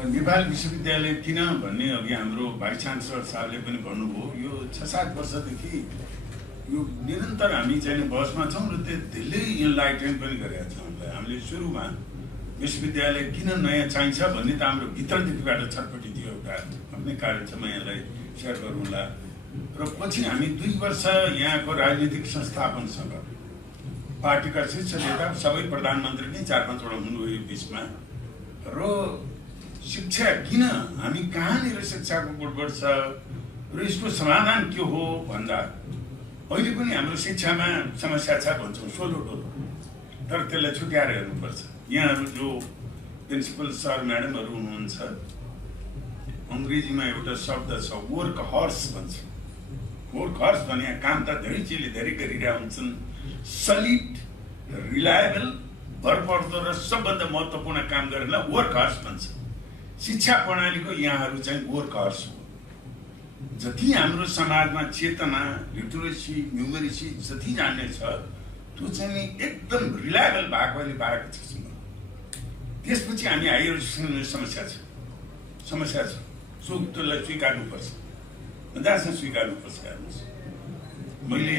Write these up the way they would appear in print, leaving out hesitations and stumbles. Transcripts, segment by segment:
नेपाल विश्वविद्यालय किन भन्ने अघि हाम्रो भाइस च्यान्सलर साहबले पनि भन्नुभयो। यो 6-7 वर्षदेखि यो निरन्तर हामी चाहिँ बहसमा छौँ र त्यसले इन्लाइटेन पनि गरेका छौँ। हामीले सुरुमा विश्वविद्यालय किन नयाँ चाहिन्छ भन्ने त हाम्रो भित्रदेखिबाट छटपटी थियो। एउटा आफ्नै कारण छ, म यहाँलाई सेयर गरौँला। र पछि हामी 2 वर्ष यहाँको राजनीतिक संस्थापनसँग पार्टीका शीर्ष नेता सबै प्रधानमन्त्री नै 4-5 वटा हुनुभयो बिचमा। र शिक्षा किन, हामी कहाँनिर शिक्षाको गडबड छ र यसको समाधान के हो भन्दा अहिले पनि हाम्रो शिक्षामा समस्या छ भन्छौँ, सोलो-टोलो, तर त्यसलाई छुट्याएर हेर्नुपर्छ। यहाँहरू जो प्रिन्सिपल सर म्याडमहरू हुनुहुन्छ, अङ्ग्रेजीमा एउटा शब्द छ वर्क हर्स भन्छ। वर्क हर्स भने काम त धेरै चिजले धेरै गरिरहेका हुन्छन्, सलिड रिलायबल भरपर्दो र सबभन्दा महत्त्वपूर्ण काम गरेर वर्क हर्स भन्छ। शिक्षा प्रणालीको यहाँहरू चाहिँ वर्क हर्स हो। जति हाम्रो समाजमा चेतना, लिटरेसी, न्युमेरेसी जति जान्ने छ त्यो चाहिँ एकदम रिलायबल भएकोले पाएको छ। त्यसपछि हामी हायर एजुकेसनमा समस्या छ सो त्यसलाई स्वीकार्नुपर्छ, जहाँसम्म स्वीकार्नुपर्छ। हेर्नुहोस्, मैले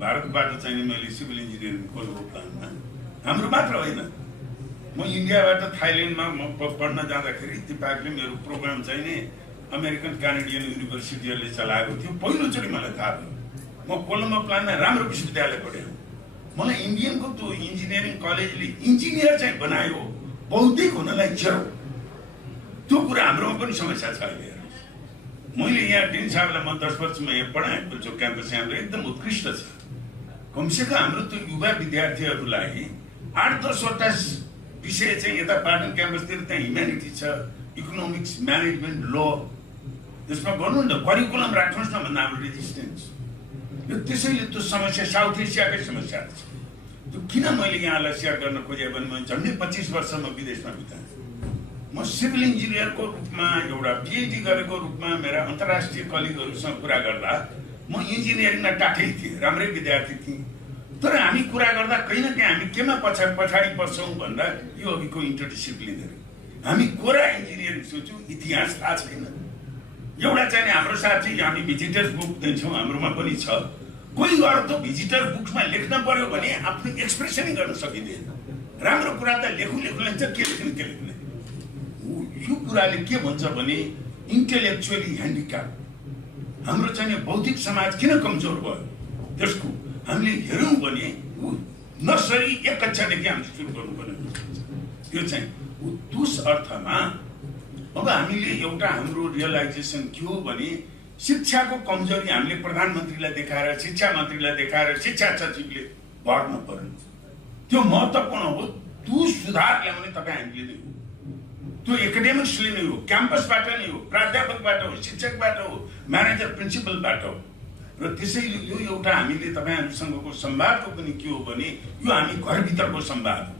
भारतबाट चाहिँ मैले सिभिल इन्जिनियरिङको प्लानमा, हाम्रो मात्र होइन, म इन्डियाबाट थाइल्यान्डमा म पढ्न जाँदाखेरि तिपाकले मेरो प्रोग्राम चाहिँ नि अमेरिकन क्यानेडियन युनिभर्सिटीहरूले चलाएको थियो। पहिलोचोटि मलाई थाहा भयो। म कोलम्बो प्लानमा राम्रो विश्वविद्यालय पढेँ। मलाई इन्डियनको त्यो इन्जिनियरिङ कलेजले इन्जिनियर चाहिँ बनायो, बौद्धिक हुनलाई जेरो। त्यो कुरा हाम्रोमा पनि समस्या छ अहिले। मैले यहाँ डिन साहबलाई म 10 वर्षमा यहाँ पढाएँ। जो क्याम्पस हाम्रो एकदम उत्कृष्ट छ। कमसेकम हाम्रो त्यो युवा विद्यार्थीहरूलाई 8-10 वटा विषय चाहिँ यता पाटन क्याम्पसतिर त्यहाँ ह्युम्यानिटी छ, इकोनोमिक्स, म्यानेजमेन्ट, ल, त्यसमा गर्नु न, करिकुलम राख्नुहोस् न भन्दा हाम्रो रेजिस्टेन्स। र त्यसैले त्यो समस्या साउथ एसियाकै समस्या छ। त्यो किन मैले यहाँलाई सेयर गर्न खोजेँ भने मैले झन्डै 25 वर्षमा विदेशमा बिताएँ। म सिभिल इन्जिनियरको रूपमा एउटा पिएचडी गरेको रूपमा मेरा अन्तर्राष्ट्रिय कलिगहरूसँग कुरा गर्दा म इन्जिनियरिङमा टाठै थिएँ, राम्रै विद्यार्थी थिएँ। तर हामी कुरा गर्दा कहीँ न कहीँ हामी केमा पछाडि पर्छौँ भन्दा यो अघिको इन्टरडिसिप्लिनरी, हामी कोरा इन्जिनियरिङ सोच्यौँ, इतिहास थाहा छैन। एउटा चाहिँ हाम्रो साथी हामी भिजिटर्स बुक दिन्छौँ, हाम्रोमा पनि छ। कोही गएर त भिजिटर बुक्समा लेख्न पर्यो भने आफ्नो एक्सप्रेसनै गर्न सकिँदैन। राम्रो कुरा त लेख्नु लेख्छ, के लेख्ने। यो कुराले के भन्छ भने इन्टेलेक्चुअली ह्यान्डिक्याप, हाम्रो चाहिँ बौद्धिक समाज किन कमजोर भयो त्यसको हामीले हेऱ्यौँ भने नर्सरी 1 कक्षादेखि हामीले सुरु गर्नुपर्ने हुन्छ। त्यो चाहिँ उस अर्थमा अब हामीले एउटा हाम्रो रियलाइजेसन के हो भने शिक्षाको कमजोरी हामीले प्रधानमन्त्रीलाई देखाएर, शिक्षा मन्त्रीलाई देखाएर, शिक्षा सचिवले भर्न पर्ने, त्यो महत्त्वपूर्ण हो। त्यो सुधार ल्याउने तपाईँ हामीले नै हो। त्यो एकाडेमिक्सले नै हो, क्याम्पसबाट नै हो, प्राध्यापकबाट हो, शिक्षकबाट हो, म्यानेजर प्रिन्सिपलबाट हो। र त्यसैले यो एउटा हामीले तपाईँहरूसँगको संवादको पनि के हो भने यो हामी घरभित्रको संवाद हो।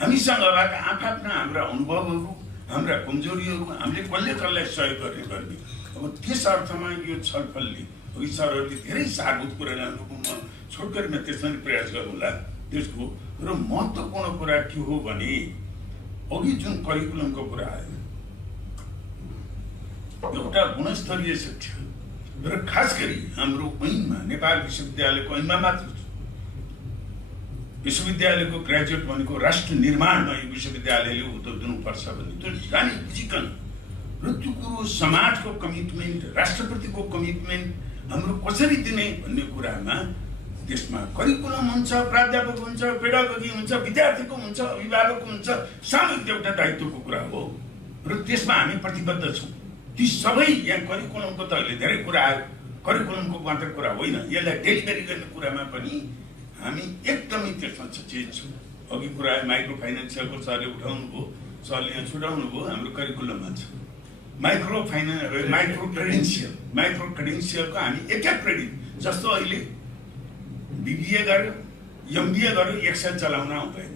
हामीसँग भएका आफ्ना हाम्रा अनुभवहरू, हाम्रा कमजोरीहरू हामीले कसलाई सहयोग गर्ने। अब त्यस अर्थमा यो छलफलले अघि सरहरूले धेरै सारभूत कुरा ल्याउनुको म छोटकरीमा त्यसमा प्रयास गरौँला। त्यसको र महत्त्वपूर्ण कुरा के हो भने अघि जुन करिकुलमको कुरा आयो, एउटा गुणस्तरीय शिक्षा र खास गरी हाम्रो ऐनमा नेपाल विश्वविद्यालयको ऐनमा मात्र विश्वविद्यालयको ग्रेजुएट भनेको राष्ट्र निर्माणमा यो विश्वविद्यालयले उत्तर दिनुपर्छ भन्ने त्यो जानी बुझिकन र त्यो कुरो समाजको कमिटमेन्ट, राष्ट्रप्रतिको कमिटमेन्ट हाम्रो कसरी दिने भन्ने कुरामा त्यसमा करिकुलम हुन्छ, प्राध्यापक हुन्छ, पेडागोगी हुन्छ, विद्यार्थीको हुन्छ, अभिभावकको हुन्छ, सामूहिक एउटा दायित्वको कुरा हो र त्यसमा हामी प्रतिबद्ध छौँ। ती सबै यहाँ करिकुलमको त अहिले धेरै कुरा आयो, करिकुलमको मात्र कुरा होइन, यसलाई डेलिभरी गर्ने कुरामा पनि हामी एकदमै त्यसमा सचेत छौँ। अघि कुरा माइक्रो फाइनेन्सियलको सरले उठाउनु भयो, सरले यहाँ छुटाउनु भयो, हाम्रो करिकुलममा छ माइक्रो क्रेडेन्सियलको हामी एक क्रेडिट, जस्तो अहिले बिबिए गर्यो, एमबिए गर्यो, एक्सेल चलाउन आउँदैन।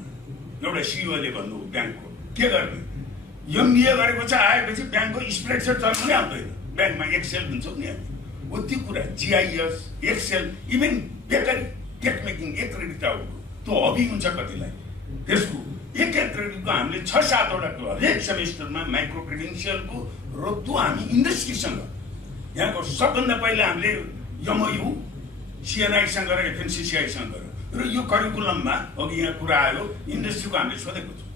एउटा सिइओले भन्नु ब्याङ्कको के गर्ने, एमबिए गरेको छ आएपछि ब्याङ्कको स्प्रेडसिट चलाउनै आउँदैन, ब्याङ्कमा एक्सेल हुन्छ नि। हो त्यो कुरा GIS, Excel, even bakery cake making 1 credit आउटको त्यो हबी हुन्छ कतिलाई। त्यसको एक क्रेडिटको हामीले 6-7 वटा हरेक सेमेस्टरमा माइक्रो क्रेडेन्सियलको र त्यो हामी इन्डस्ट्रीसँग यहाँको सबभन्दा पहिला हामीले एमओयू सिएनआईसँग र एफएनसिसिआईसँग र यो करिकुलममा अघि यहाँ कुरा आयो इन्डस्ट्रीको हामीले सोधेको छौँ।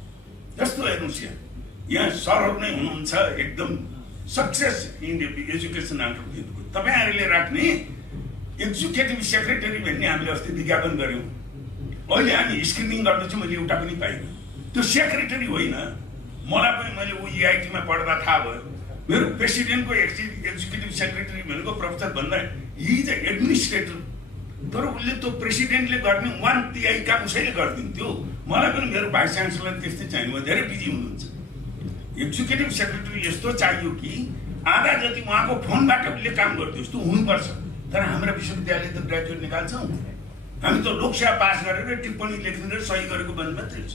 जस्तो हेर्नुहोस् यहाँ सरहरू नै हुनुहुन्छ एकदम सक्सेस इन एजुकेसन एन्टरप्रेन्योरको, तपाईँहरूले राख्ने एक्जिक्युटिभ सेक्रेटरी भन्ने हामीले अस्ति विज्ञापन गऱ्यौँ। अहिले हामी स्क्रिनिङ गर्दा चाहिँ मैले एउटा पनि पाइनँ। त्यो सेक्रेटरी होइन, मलाई पनि मैले EIT-मा पढ्दा थाहा भयो मेरो प्रेसिडेन्टको एक्जिक्युटिभ सेक्रेटरी भनेको प्रोफेसर भन्दा हि इज एडमिनिस्ट्रेटर, तर उसले त्यो प्रेसिडेन्टले गर्ने 1/3 काम उसैले गरिदिन्थ्यो। मलाई पनि मेरो भाइस च्यान्सलर त्यस्तै चाहियो, म धेरै बिजी हुनुहुन्छ। एक्जिक्युटिभ सेक्रेटरी यस्तो चाहियो कि आधा जति उहाँको फोनबाट उसले काम गरिदियोस्, त्यो हुनुपर्छ। तर हाम्रो विश्वविद्यालय त ग्रेजुएट निकाल्छौँ, हामी त लोकसेवा पास गरेर टिप्पणी लेख्ने र सही गरेको बन्द मात्रै छ।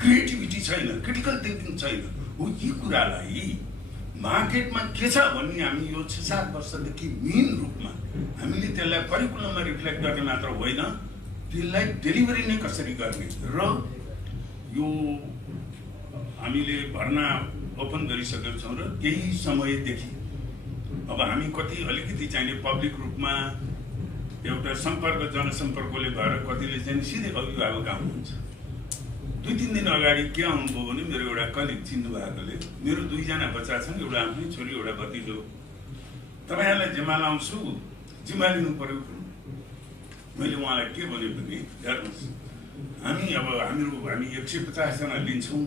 क्रिएटिभिटी छैन, क्रिटिकल थिङ्किङ छैन। हो यी कुरालाई मार्केटमा के छ भन्ने हामी यो 6-7 वर्षदेखि मेन रूपमा हामीले त्यसलाई करिकुलममा रिफ्लेक्ट गर्ने मात्र होइन, त्यसलाई डेलिभरी नै कसरी गर्ने र यो हामीले भर्ना ओपन गरिसकेका छौँ र केही समयदेखि अब हामी कति अलिकति चाहिने पब्लिक रूपमा एउटा सम्पर्क जनसम्पर्कले भएर कतिले चाहिँ सिधै अभिभावक आउनुहुन्छ। 2-3 दिन अगाडि के आउनुभयो भने मेरो एउटा कलिग चिन्नु भएकोले मेरो 2 जना बच्चा छन्, एउटा आफ्नै छोरी एउटा भतिजो, तपाईँहरूलाई जिम्मा लाउँछु, जिम्मा लिनु पर्यो। मैले उहाँलाई के भने हेर्नुहोस् हामी 150 जना लिन्छौँ,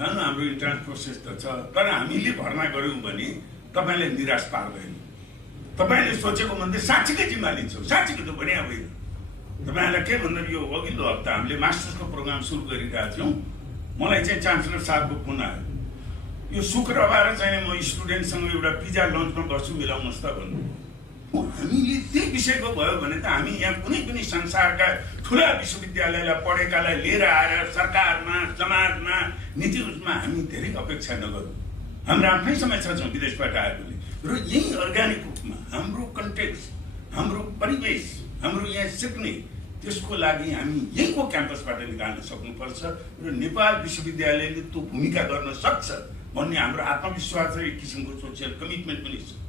हाम्रो इन्ट्रान्स प्रोसेस त छ, तर हामीले भर्ना गऱ्यौँ भने तपाईँलाई निराश पार्दैन। तपाईँले सोचेको भन्दा साँच्चीकै जिम्मा लिन्छौँ, साँच्चीको त भने होइन। तपाईँहरूलाई के भन्दा यो अघिल्लो हप्ता हामीले मास्टर्सको प्रोग्राम सुरु गरिरहेका थियौँ, मलाई चाहिँ चान्सलर साहबको फोन आयो, यो शुक्रबार चाहिँ म स्टुडेन्टसँग एउटा पिज्जा लन्चमा बस्छु, मिलाउनुहोस् त भन्नु। हामीले त्यही विषयको भयो भने त हामी यहाँ कुनै पनि संसारका ठुला विश्वविद्यालयलाई पढेकालाई लिएर आएर सरकारमा समाजमा नीति उसमा हामी धेरै अपेक्षा नगरौँ। हाम्रो आफ्नै समस्या छ विदेशबाट आएकोले, र यही अर्ग्यानिक रूपमा हाम्रो कन्टेक्स्ट, हाम्रो परिवेश, हाम्रो यहाँ सिक्ने, त्यसको लागि हामी यहीँको क्याम्पसबाट निकाल्न सक्नुपर्छ र नेपाल विश्वविद्यालयले त्यो भूमिका गर्न सक्छ भन्ने हाम्रो आत्मविश्वास र एक किसिमको सोसियल कमिटमेन्ट पनि छ।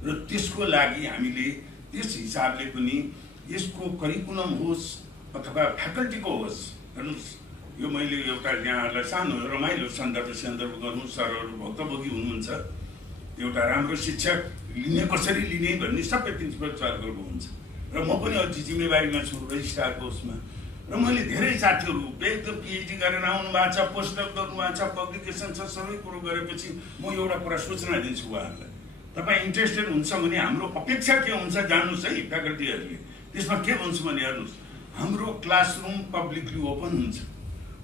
र त्यसको लागि हामीले त्यस हिसाबले पनि यसको करिकुलम होस् अथवा फ्याकल्टीको होस्, हेर्नुहोस् यो मैले एउटा यहाँहरूलाई सानो रमाइलो सन्दर्भ गर्नु, सरहरू भक्तभोगी हुनुहुन्छ, एउटा राम्रो शिक्षक कसरी लिने भन्ने सबै प्रिन्सिपल सरहरूको हुन्छ र म पनि अझै जिम्मेवारीमा छु रजिस्ट्रारको उसमा। र मैले धेरै साथीहरू एकदम PhD गरेर आउनु भएको छ, पोस्टडक गर्नुभएको छ, पब्लिकेसन छ, सबै कुरो गरेपछि म एउटा कुरा सूचना दिन्छु उहाँहरूलाई, तपाईँ इन्ट्रेस्टेड हुन्छ भने हाम्रो अपेक्षा के हुन्छ जान्नुहोस् है फ्याकल्टीहरूले। त्यसमा के भन्छु भने हेर्नुहोस्, हाम्रो क्लासरुम पब्लिकली ओपन हुन्छ,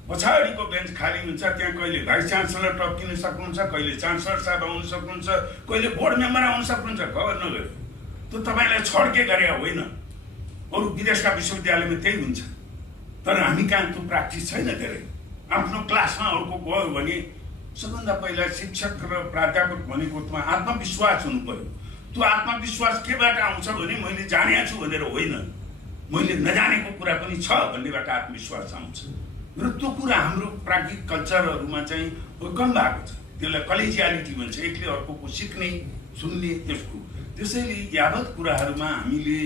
पछाडिको बेन्च खाली हुन्छ, त्यहाँ कहिले भाइस च्यान्सलर टक्किन सक्नुहुन्छ, कहिले चान्सलर साहब आउन सक्नुहुन्छ, कहिले बोर्ड मेम्बर आउन सक्नुहुन्छ, खबर नगरे। त्यो तपाईँलाई छड्के गरे होइन, अरू विदेशका विश्वविद्यालयमा त्यही हुन्छ, तर हामी कहाँ त्यो प्र्याक्टिस छैन धेरै। आफ्नो क्लासमा अर्को गयो भने सबभन्दा पहिला शिक्षक र प्राध्यापक भनेको त्यसमा आत्मविश्वास हुनु पर्यो। त्यो आत्मविश्वास केबाट आउँछ भने मैले जानेको छु भनेर होइन, मैले नजानेको कुरा पनि छ भन्नेबाट आत्मविश्वास आउँछ। र त्यो कुरा हाम्रो प्राज्ञिक कल्चरहरूमा चाहिँ कम भएको छ, त्यसलाई कलेजियालिटी भन्छ, एकले अर्कोको सिक्ने सुन्ने त्यसको। त्यसैले यावत कुराहरूमा हामीले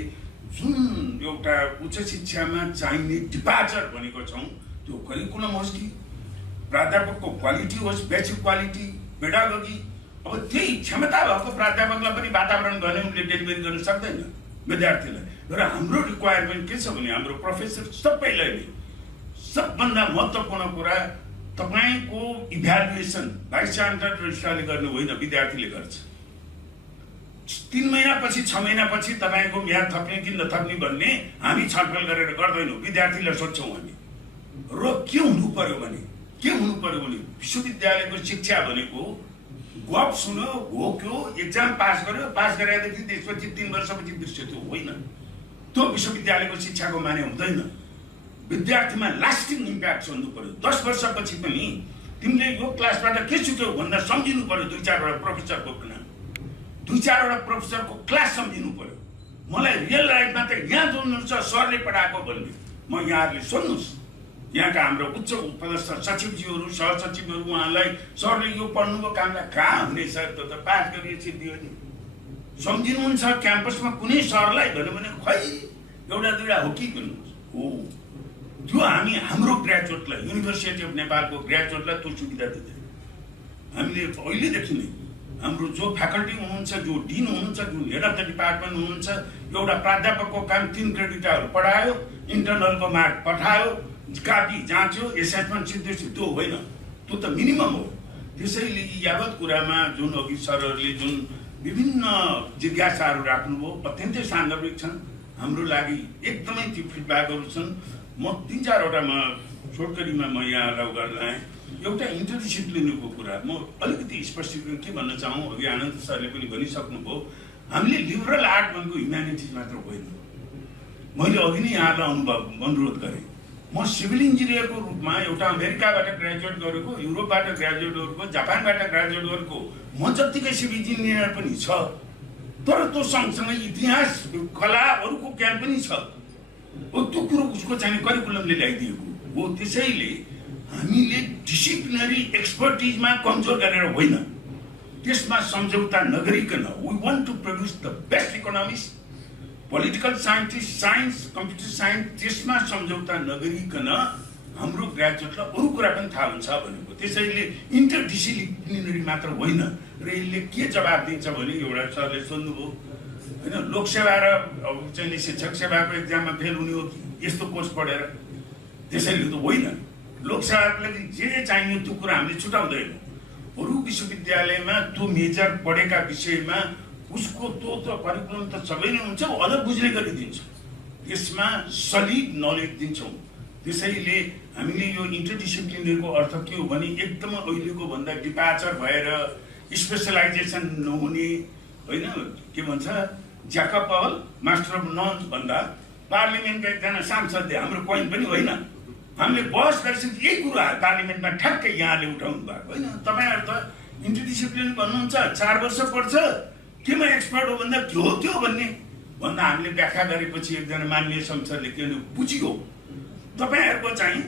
जुन एउटा उच्च शिक्षामा चाहिने डिपार्चर भनेको छौँ, त्यो करिकुलम होस् कि प्राध्यापकको क्वालिटी होस्, बेसिक क्वालिटी, पेडागोगी, अब त्यही क्षमता भएको प्राध्यापकलाई पनि वातावरण गर्ने उनले डेलिभरी गर्न सक्दैन विद्यार्थीलाई। र हाम्रो रिक्वायरमेन्ट के छ भने हाम्रो प्रोफेसर सबैलाई नै सबभन्दा महत्त्वपूर्ण कुरा तपाईँको इभ्यालुएसन भाइस च्यान्सलर रजिस्ट्रारले गर्नु होइन, विद्यार्थीले गर्छ। 3 महिनापछि 6 महिनापछि तपाईँको म्याद थप्ने कि नथप्ने भन्ने हामी छलफल गरेर गर्दैनौँ, विद्यार्थीलाई सोध्छौँ हामी। र के हुनु पर्यो भने विश्वविद्यालयको शिक्षा भनेको गफ सुन्यो, घोक्यो, एक्जाम पास गर्यो, पास गरेदेखि त्यसपछि 3 वर्षपछि बिर्स्यो, त्यो होइन। त्यो विश्वविद्यालयको शिक्षाको माने हुँदैन। विद्यार्थीमा लास्टिङ इम्प्याक्ट हुनु पर्यो। 10 वर्षपछि पनि तिमीले यो क्लासबाट के सिक्यौ भन्दा सम्झिनु पर्यो। 2-4 वटा प्रोफेसरको नाम, 2-4 वटा प्रोफेसरको क्लास सम्झिनु पर्यो। मलाई रियल लाइफमा त यहाँ जोड्नु छ सरले पढाएको भन्ने, म यहाँहरूले सुन्नुहोस्, यहाँका हाम्रो उच्च पदस्थ सचिवज्यूहरू सहसचिवहरू उहाँलाई सरले यो पढ्नुको कामलाई कहाँ हुने सर त्यो त पास गरिएपछि दियो नि सम्झिनुहुन्छ क्याम्पसमा कुनै सरलाई भन्यो भने खै एउटा दुईवटा हो कि भन्नुहोस् हो त्यो हाम्रो ग्रेजुएटलाई युनिभर्सिटी अफ नेपालको ग्रेजुएटलाई त्यो सुविधा दिँदैन हामीले पहिलेदेखि नै हाम्रो जो फ्याकल्टी हुनुहुन्छ जो डिन हुनुहुन्छ जो हेड अफ द डिपार्टमेन्ट हुनुहुन्छ एउटा प्राध्यापकको काम 3 क्रेडिटहरू पढायो इन्टर्नलको मार्क पठायो कापी जाँच्यो एसेसमेन्ट सिद्धेछ त्यो होइन त्यो त मिनिमम हो त्यसैले यावत कुरामा जुन अघि सरहरूले जुन विभिन्न जिज्ञासाहरू राख्नुभयो अत्यन्तै सान्दर्भिक छन् हाम्रो लागि एकदमै ती फिडब्याकहरू छन् म 3-4वटा छोटकरीमा म यहाँलाई गर्न आएँ एउटा इन्टरडिसिप्लिनरीको कुरा म अलिकति स्पष्टीकरण के भन्न चाहौँ अघि आनन्द सरले पनि भनिसक्नुभयो हामीले लिबरल आर्ट भनेको ह्युम्यानिटिज मात्र होइन मैले अघि नै यहाँलाई अनुरोध गरेँ म सिभिल इन्जिनियरको रूपमा एउटा अमेरिकाबाट ग्रेजुएट गरेको युरोपबाट ग्रेजुएट गरेको जापानबाट ग्रेजुएट गरेको म जत्तिकै सिभिल इन्जिनियर पनि छ तर त्यो सँगसँगै इतिहास कला अरूको ज्ञान पनि छ त्यो कुरो उसको चाहिँ करिकुलमले ल्याइदिएको हो त्यसैले हामीले डिसिप्लिनरी एक्सपर्टिजमा कमजोर गरेर होइन त्यसमा सम्झौता नगरिकन we want to produce the best economist political scientist science computer science त्यसमा सम्झौता नगरिकन हाम्रो ग्रेजुएटलाई अरू कुरा पनि थाहा हुन्छ भनेको त्यसैले इन्टरडिसिप्लिनरी मात्र होइन र यसले के जवाब दिन्छ भने एउटा सरले सोध्नुभयो होइन लोकसेवा र चाहिँ शिक्षक सेवाको एक्जाममा फेल हुने हो कि यस्तो कोर्स पढेर त्यसैले त होइन लोकसेवाको लागि जे चाहिने त्यो कुरा हामीले छुटाउँदैनौँ अरू विश्वविद्यालयमा त्यो मेजर पढेका विषयमा उसको त्यो त करिकुलम त सबै नै हुन्छ अलग बुझ्ने गरी दिन्छ त्यसमा सलिड नलेज दिन्छौँ त्यसैले हामीले यो इन्टरडिसिप्लिनरीको अर्थ के हो भने एकदम अहिलेको भन्दा डिपार्चर भएर स्पेसलाइजेसन नहुने होइन के भन्छ jack of all master of none भन्दा पार्लिमेन्टका एकजना सांसदले हाम्रो पोइन्ट पनि होइन हामीले बहस गरिसकेपछि यही कुरा पार्लिमेन्टमा ठ्याक्कै यहाँले उठाउनु भएको होइन तपाईँहरू त इन्टरडिसिप्लिन भन्नुहुन्छ 4 वर्ष पर्छ केमा एक्सपर्ट हो भन्दा के हो त्यो भन्दा हामीले व्याख्या गरेपछि एकजना माननीय संसदले के बुझ्यो तपाईँहरूको चाहिँ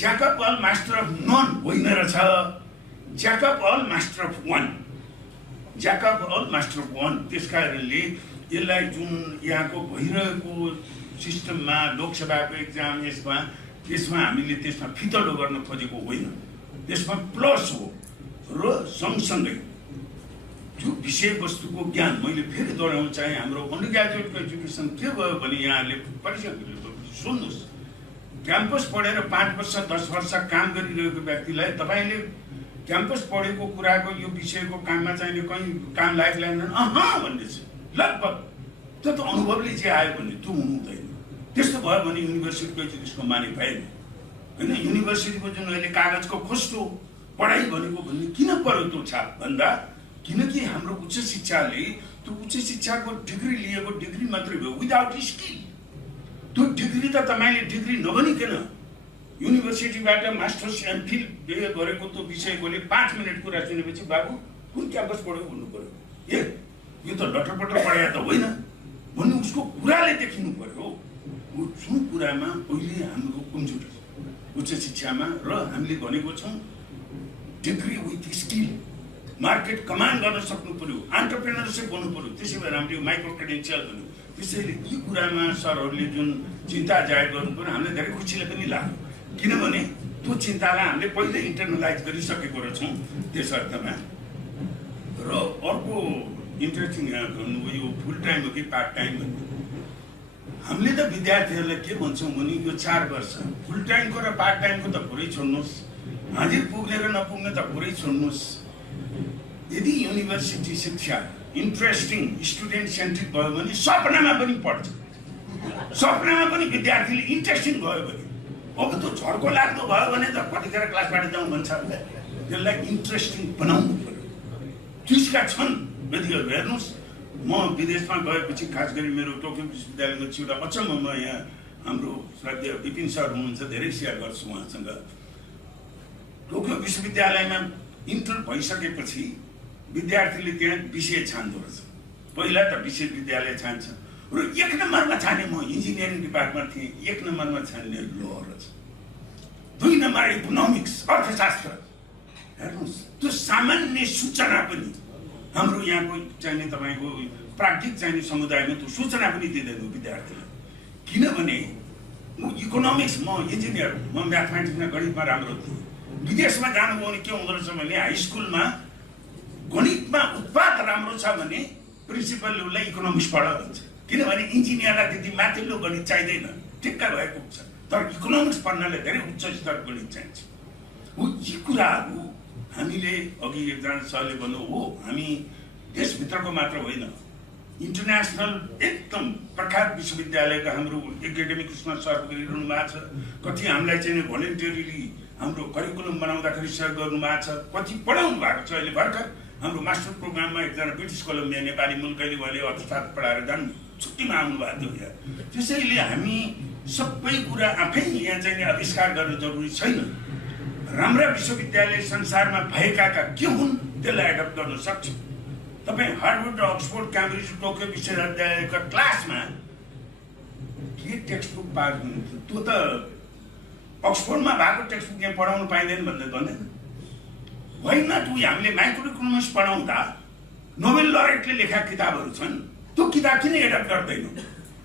jack of all master of none होइन रहेछ jack of all master of one jack of all master of one त्यस कारणले यसलाई जुन यहाँको भइरहेको सिस्टममा लोकसेवाको एक्जाम त्यसमा हामीले त्यसमा फितलो गर्न खोजेको होइन त्यसमा प्लस हो र सँगसँगै त्यो विषयवस्तुको ज्ञान मैले फेरि दोहोऱ्याउन चाहेँ हाम्रो अन्डर ग्रेजुएटको एजुकेसन के भयो भने यहाँले परिसक्नु सुन्नुहोस् क्याम्पस पढेर 5 वर्ष 10 वर्ष काम गरिरहेको व्यक्तिलाई तपाईँले क्याम्पस पढेको कुराको यो विषयको काममा चाहिने कहीँ काम लायक लाग्दैन भन्दैछ लगभग त्यो त अनुभवले जे आयो भने त्यो हुनु हुँदैन त्यस्तो भयो भने युनिभर्सिटीको एजुकेसनको माने भएन होइन युनिभर्सिटीको जुन अहिले कागजको खोस्टो पढाइ भनेको भन्ने किन पर्यो त्यो छाप भन्दा किनकि हाम्रो उच्च शिक्षाले त्यो उच्च शिक्षाको डिग्री लिएको डिग्री मात्रै भयो विदाउट स्किल त्यो डिग्री त तपाईँले डिग्री नबनिकन युनिभर्सिटीबाट मास्टर्स एमफिल गरेको त्यो विषयकोले 5 मिनट कुरा सुनेपछि बाबु कुन क्याम्पस पढ्यो भन्नु पर्यो यो त लटरपटर पढाया त होइन भन्ने उसको कुराले देखिनु पर्यो जुन कुरामा अहिले हाम्रो कमजोरी उच्च शिक्षामा र हामीले भनेको छौँ degree with skill market command गर्न सक्नु पर्यो एन्टरप्रेनरसिप गर्नु पर्यो त्यसै भएर हामीले माइक्रो क्रेडेन्सियल भन्यो त्यसैले यी कुरामा सरहरूले जुन चिन्ता जाहेर गर्नु पर्यो हामीलाई धेरै खुसीले पनि लाग्यो किनभने त्यो चिन्तालाई हामीले पहिल्यै इन्टरनलाइज गरिसकेको रहेछौँ त्यस अर्थमा र अर्को इन्ट्रेस्टिङ भन्नुभयो यो फुल टाइम हो कि पार्ट टाइम भन्ने हामीले त विद्यार्थीहरूलाई के भन्छौँ भने यो 4 वर्ष फुल टाइमको र पार्ट टाइमको त पुरै छोड्नुहोस् हाजिर पुग्ने र नपुग्ने त पुरै छोड्नुहोस् यदि युनिभर्सिटी शिक्षा इन्ट्रेस्टिङ स्टुडेन्ट सेन्ट्रिक भयो भने सपनामा पनि पढ्छ सपनामा पनि विद्यार्थीले इन्ट्रेस्टिङ भयो भने अब त्यो झर्को लाग्दो भयो भने त कतिखेर क्लासबाट जाउँ भन्छ त्यसलाई इन्ट्रेस्टिङ बनाउनु पर्यो त्यसका छन् विधिहरू हेर्नुहोस् म विदेशमा गएपछि खास गरी मेरो टोकियो विश्वविद्यालयमा एउटा अचम्ममा यहाँ हाम्रो श्रद्धेय विपिन सर हुनुहुन्छ धेरै सेयर गर्छु उहाँसँग टोकियो विश्वविद्यालयमा इन्टर भइसकेपछि विद्यार्थीले त्यहाँ विषय छान्दो रहेछ पहिला त विश्वविद्यालय छान्छ र 1 नम्बरमा छाने म इन्जिनियरिङ डिपार्टमेन्ट थिएँ 1 नम्बरमा छान्ने ल रहेछ 2 नम्बर इकोनोमिक्स अर्थशास्त्र हेर्नुहोस् त्यो सामान्य सूचना पनि हाम्रो यहाँको चाहिने तपाईँको प्राज्ञिक चाहिने समुदायमा त्यो सूचना पनि दिँदैन विद्यार्थीलाई किनभने म इकोनोमिक्स म इन्जिनियर म म्याथमेटिक्समा गणितमा राम्रो थिएँ विदेशमा जानुभयो भने के हुँदो रहेछ भने हाई स्कुलमा गणितमा उत्पाद राम्रो छ भने प्रिन्सिपलले उसलाई इकोनोमिक्स पढ भन्छ किनभने इन्जिनियरलाई त्यति माथिल्लो गणित चाहिँदैन ठिक्क भएको हुन्छ तर इकोनोमिक्स पढ्नलाई धेरै उच्च स्तरको गणित चाहिन्छ हो यी कुराहरू हामीले अघि एकजना सरले भन्नु हो हामी देशभित्रको मात्र होइन इन्टरनेसनल एकदम प्रख्यात विश्वविद्यालयका हाम्रो एकाडेमिक उसमा सर्भ गरिरहनु भएको छ कति हामीलाई चाहिँ भोलिन्टियरली हाम्रो करिकुलम बनाउँदाखेरि सहयोग गर्नुभएको छ कति पढाउनु भएको छ अहिले भर्खर हाम्रो मास्टर प्रोग्राममा एकजना ब्रिटिस कोलम्बिया नेपाली मुलकैले उहाँले अर्थशास्त्र पढाएर झन् छुट्टीमा आउनुभएको थियो यहाँ त्यसैले हामी सबै कुरा आफै यहाँ चाहिँ आविष्कार गर्न जरुरी छैन राम्रा विश्वविद्यालय संसारमा भएका के हुन् त्यसलाई एडप्ट गर्न सक्छ तपाईँ हार्वर्ड र अक्सफोर्ड क्याम्ब्रिज टोकियो विश्वविद्यालयका क्लासमा के टेक्स्ट बुक पाएको त्यो त अक्सफोर्डमा भएको टेक्स्ट बुक यहाँ पढाउनु पाइँदैन भन्दैन होइन त्यो हामीले माइक्रो इकोनोमिक्स पढाउँदा नोबेल लरेटले लेखा किताबहरू छन् त्यो किताब किन एडप्ट गर्दैनौँ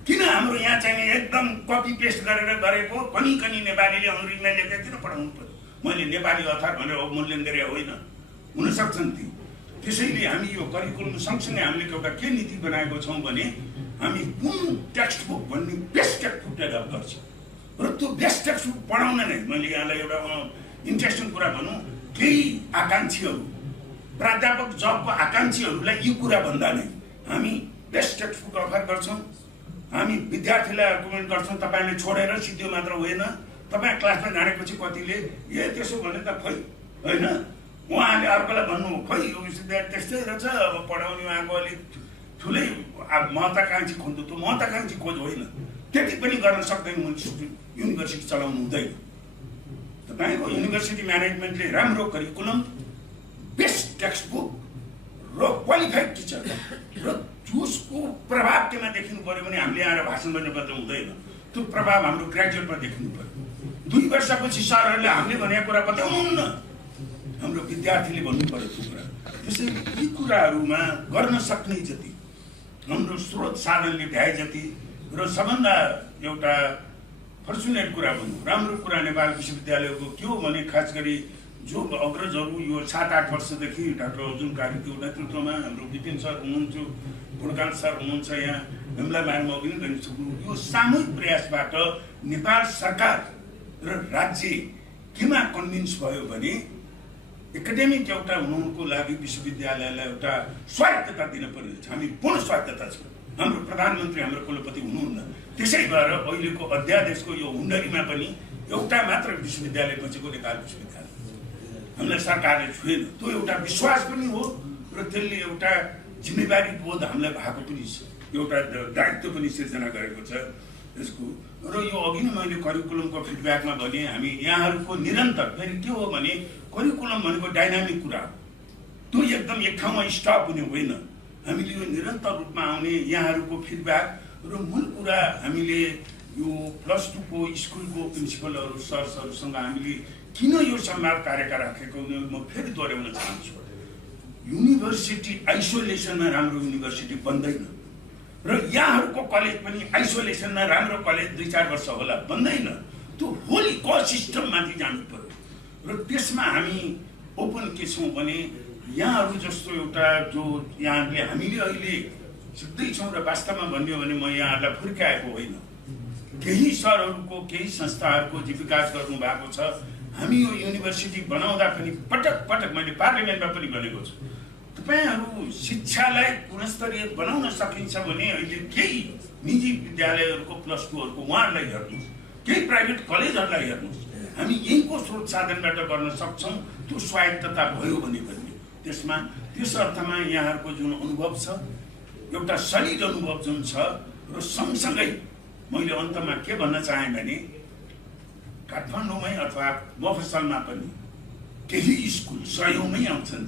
किन हाम्रो यहाँ चाहिँ एकदम कपी पेस्ट गरेर गरेको कनी नेपालीले अङ्ग्रेजीमा लेखेर किन पढाउनु पर्यो मैले नेपाली अथर भनेर अवमूल्यन गरे होइन हुन सक्छन् ती त्यसैले हामी यो करिकुलम सँगसँगै हामीले एउटा के नीति बनाएको छौँ भने हामी कुन टेक्स्ट बुक भन्ने बेस्ट टेक्स्ट बुक डेभलप गर्छौँ र त्यो बेस्ट टेक्स्ट बुक पढाउन नै मैले यहाँलाई एउटा इन्ट्रेस्टिङ कुरा भनौँ केही आकाङ्क्षीहरू प्राध्यापक जबको आकाङ्क्षीहरूलाई यो कुरा भन्दा नै हामी बेस्ट टेक्स्ट बुक अफर गर्छौँ हामी विद्यार्थीलाई रेकमेन्ड गर्छौँ तपाईँले छोडेर सिद्धो मात्र होइन तपाईँ क्लासमा जानेपछि कतिले ए त्यसो भने त खै होइन उहाँले अर्कोलाई भन्नु खै यो विश्वविद्यालय त्यस्तै रहेछ अब पढाउने उहाँको अलिक ठुलै महत्त्वाकाङ्क्षी खोज्नु त्यो महत्त्वाकाङ्क्षी खोज होइन त्यति पनि गर्न सक्दैन युनिभर्सिटी चलाउनु हुँदैन तपाईँको युनिभर्सिटी म्यानेजमेन्टले राम्रो करिकुलम बेस्ट टेक्स्ट बुक र क्वालिफाइड टिचर र त्यसको प्रभाव केमा देखिनु पर्यो भने हामीले आएर भाषण गर्ने मात्र हुँदैन त्यो प्रभाव हाम्रो ग्रेजुएटमा देखिनु पर्यो 2 वर्षपछि सरहरूले हामीले भनेको कुरा बताउनुहुन्न हाम्रो विद्यार्थीले भन्नु पर्यो त्यो कुरा त्यसैले यी कुराहरूमा गर्न सक्ने जति हाम्रो स्रोत साधनले भ्याए जति र सबभन्दा एउटा फर्चुनेट कुरा भनौँ राम्रो कुरा नेपाल विश्वविद्यालयको के हो भने खास गरी जो अग्रजहरू यो 7-8 वर्षदेखि डाक्टर अर्जुन कार्कीको नेतृत्वमा हाम्रो विपिन सर हुनुहुन्छ गुणकान्त सर हुनुहुन्छ यहाँ हेमला म्याडम अघि नै गरिसक्नु यो सामूहिक प्रयासबाट नेपाल सरकार र राज्य केमा कन्भिन्स भयो भने एकाडेमिक एउटा हुनुको लागि विश्वविद्यालयलाई एउटा स्वायत्तता दिन पर्ने छ हामी पूर्ण स्वायत्तता छ हाम्रो प्रधानमन्त्री हाम्रो कुलपति हुनुहुन्न त्यसै भएर अहिलेको अध्यादेशको यो हुन्डरीमा पनि एउटा मात्र विश्वविद्यालय बचेको नेपाल विश्वविद्यालय हामीलाई सरकारले छुएन त्यो एउटा विश्वास पनि हो र त्यसले एउटा जिम्मेवारी बोध हामीलाई भएको पनि छ एउटा दायित्व पनि सिर्जना गरेको छ यसको र यो अघि नै मैले करिकुलमको फिडब्याकमा भने हामी यहाँहरूको निरन्तर फेरि के हो भने करिकुलम भनेको डाइनामिक कुरा हो त्यो एकदम एक ठाउँमा स्टप हुने होइन हामीले यो निरन्तर रूपमा आउने यहाँहरूको फिडब्याक र मूल कुरा हामीले यो +2 को स्कुलको प्रिन्सिपलहरू सरसँग हामीले किन यो संवाद कार्यक्रम राखेको म फेरि दोहोऱ्याउन चाहन्छु युनिभर्सिटी आइसोलेसनमा राम्रो युनिभर्सिटी बन्दैन र यहाँहरूको कलेज पनि आइसोलेसनमा राम्रो कलेज 2-4 वर्ष होला बन्दैन त्यो होल इकोसिस्टममाथि जानु पर्यो र त्यसमा हामी ओपन के छौँ भने यहाँहरू जस्तो एउटा जो यहाँले हामीले अहिले सिक्दैछौँ र वास्तवमा भन्यो भने म यहाँहरूलाई फुर्काएको होइन केही सरहरूको केही संस्थाहरूको जो विकास गर्नुभएको छ हामी यो युनिभर्सिटी बनाउँदा पनि पटक पटक मैले पार्लियामेन्टमा पनि भनेको छु तपाईहरू शिक्षालाई गुणस्तरीय बनाउन सकिन्छ भने अहिले केही निजी विद्यालयहरूको +2हरूको उहाँहरूलाई हेर्नुहोस् केही प्राइभेट कलेजहरूलाई हेर्नुहोस् हामी यहीँको स्रोत साधनबाट गर्न सक्छौँ त्यो स्वायत्तता भयो भने पनि त्यसमा त्यस अर्थमा यहाँहरूको जुन अनुभव छ एउटा सलिड अनुभव जुन छ र सँगसँगै मैले अन्तमा के भन्न चाहेँ भने काठमाडौँमै अथवा मफसलमा पनि केही स्कुल 100औँमै आउँछन्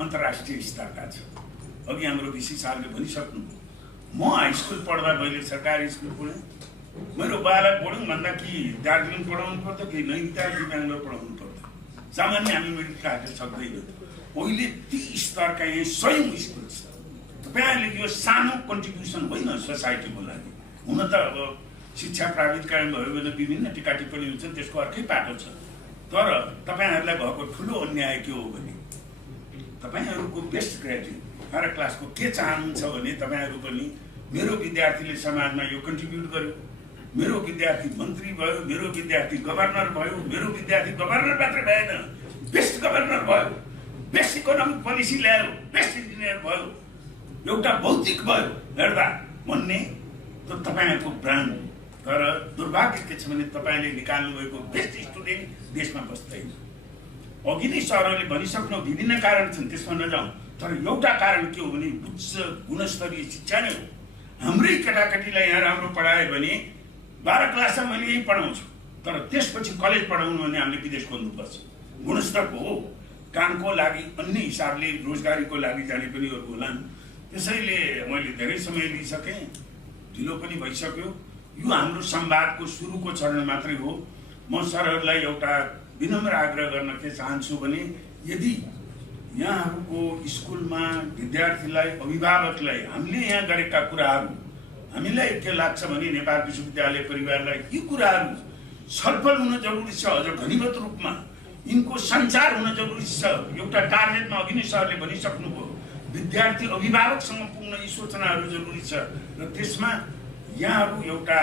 अन्तर्राष्ट्रिय स्तरका छ अघि हाम्रो भिसी साहबले भनिसक्नु म हाई स्कुल पढ्दा मैले सरकारी स्कुल पढेँ मेरो बाला बोर्डिङ भन्दा कि दार्जिलिङ पढाउनु पर्थ्यो कि नैनीताल कि बेङ्गलोर पढाउनु पर्थ्यो। सामान्य हामी मिडल क्लासले सक्दैन। अहिले ती स्तरका यहाँ 100 स्कुल छ। तपाईँहरूले यो सानो कन्ट्रिब्युसन होइन सोसाइटीको लागि। हुन त अब शिक्षा प्राधिकरण भयो भने विभिन्न टिका टिप्पणी हुन्छन्, त्यसको अर्कै पाटो छ। तर तपाईँहरूलाई भएको ठुलो अन्याय के हो भने तपाईँहरूको बेस्ट ग्रेजुएट 12 क्लासको के चाहनुहुन्छ भने तपाईँहरू पनि मेरो विद्यार्थीले समाजमा यो कन्ट्रिब्युट गर्यो, मेरो विद्यार्थी मन्त्री भयो, मेरो विद्यार्थी गभर्नर भयो, मेरो विद्यार्थी गभर्नर मात्र भएन, बेस्ट गभर्नर भयो, बेस्ट इकोनोमिक पोलिसी ल्यायो, बेस्ट इन्जिनियर भयो, एउटा भौतिक भयो हेर्दा भन्ने त तपाईँहरूको ब्रान्ड। तर दुर्भाग्य के छ भने तपाईँले निकाल्नु भएको बेस्ट स्टुडेन्ट देशमा बस्दैन। अघि नै सरहरूले भनिसक्नु विभिन्न कारण छन्, त्यसमा नजाउँ। तर एउटा कारण के हो भने उच्च गुणस्तरीय शिक्षा नै हो। हाम्रै केटाकेटीलाई यहाँ राम्रो पढायो भने 12 क्लाससम्म मैले यहीँ पढाउँछु, तर त्यसपछि कलेज पढाउनु भने हामीले विदेश खोज्नुपर्छ। गुणस्तरको हो, कामको लागि अन्य हिसाबले रोजगारीको लागि जाने पनि अरू होलान्। त्यसैले मैले धेरै समय लिइसकेँ, ढिलो पनि भइसक्यो। यो हाम्रो संवादको सुरुको चरण मात्रै हो। म सरहरूलाई एउटा विनम्र आग्रह गर्न के चाहन्छु भने यदि यहाँहरूको स्कुलमा विद्यार्थीलाई अभिभावकलाई हामीले यहाँ गरेका कुराहरू हामीलाई के लाग्छ भने नेपाल विश्वविद्यालय परिवारलाई यी कुराहरू छलफल हुन जरुरी छ, अझ घनीभूत रूपमा यिनको सञ्चार हुन जरुरी छ। एउटा टार्गेटमा अघि नै सरले भनिसक्नुभयो, विद्यार्थी अभिभावकसँग पुग्न यी सूचनाहरू जरुरी छ र त्यसमा यहाँहरू एउटा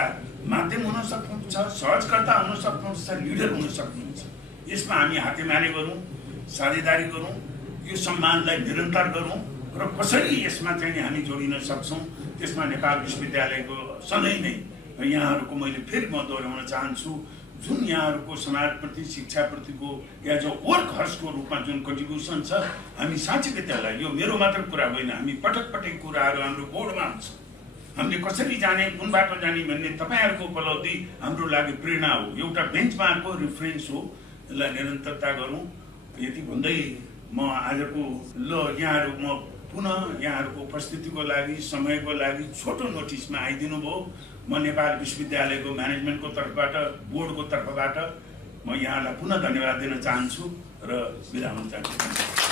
माध्यम हुन सक्नुहुन्छ, सहजकर्ता हुन सक्नुहुन्छ, लिडर हुन सक्नुहुन्छ। यसमा हामी हातेमाले गरौँ, साझेदारी गरौँ, यो सम्मानलाई निरन्तर गरौँ र कसरी यसमा चाहिँ हामी जोडिन सक्छौँ त्यसमा नेपाल विश्वविद्यालयको सधैँ नै यहाँहरूको मैले फेरि म दोहोऱ्याउन चाहन्छु, जुन यहाँहरूको समाजप्रति शिक्षाप्रतिको या जो वर्कहर्सको रूपमा जुन कन्ट्रिब्युसन छ, हामी साँच्चै त्यसलाई, यो मेरो मात्र कुरा होइन, हामी पटक पटक कुराहरू हाम्रो बोर्डमा हुन्छ। हामीले कसरी जाने, कुन बाटो जाने भन्ने तपाईँहरूको उपलब्धि हाम्रो लागि प्रेरणा हो, एउटा बेन्चमार्कको रिफरेन्स हो। यसलाई निरन्तरता गरौँ। यति भन्दै म आजको यहाँहरू म पुनः यहाँहरूको उपस्थितिको लागि, समयको लागि छोटो नोटिसमा आइदिनु भयो। म नेपाल विश्वविद्यालयको म्यानेजमेन्टको तर्फबाट, बोर्डको तर्फबाट म यहाँलाई पुनः धन्यवाद दिन चाहन्छु र बिदा हुन चाहन्छु।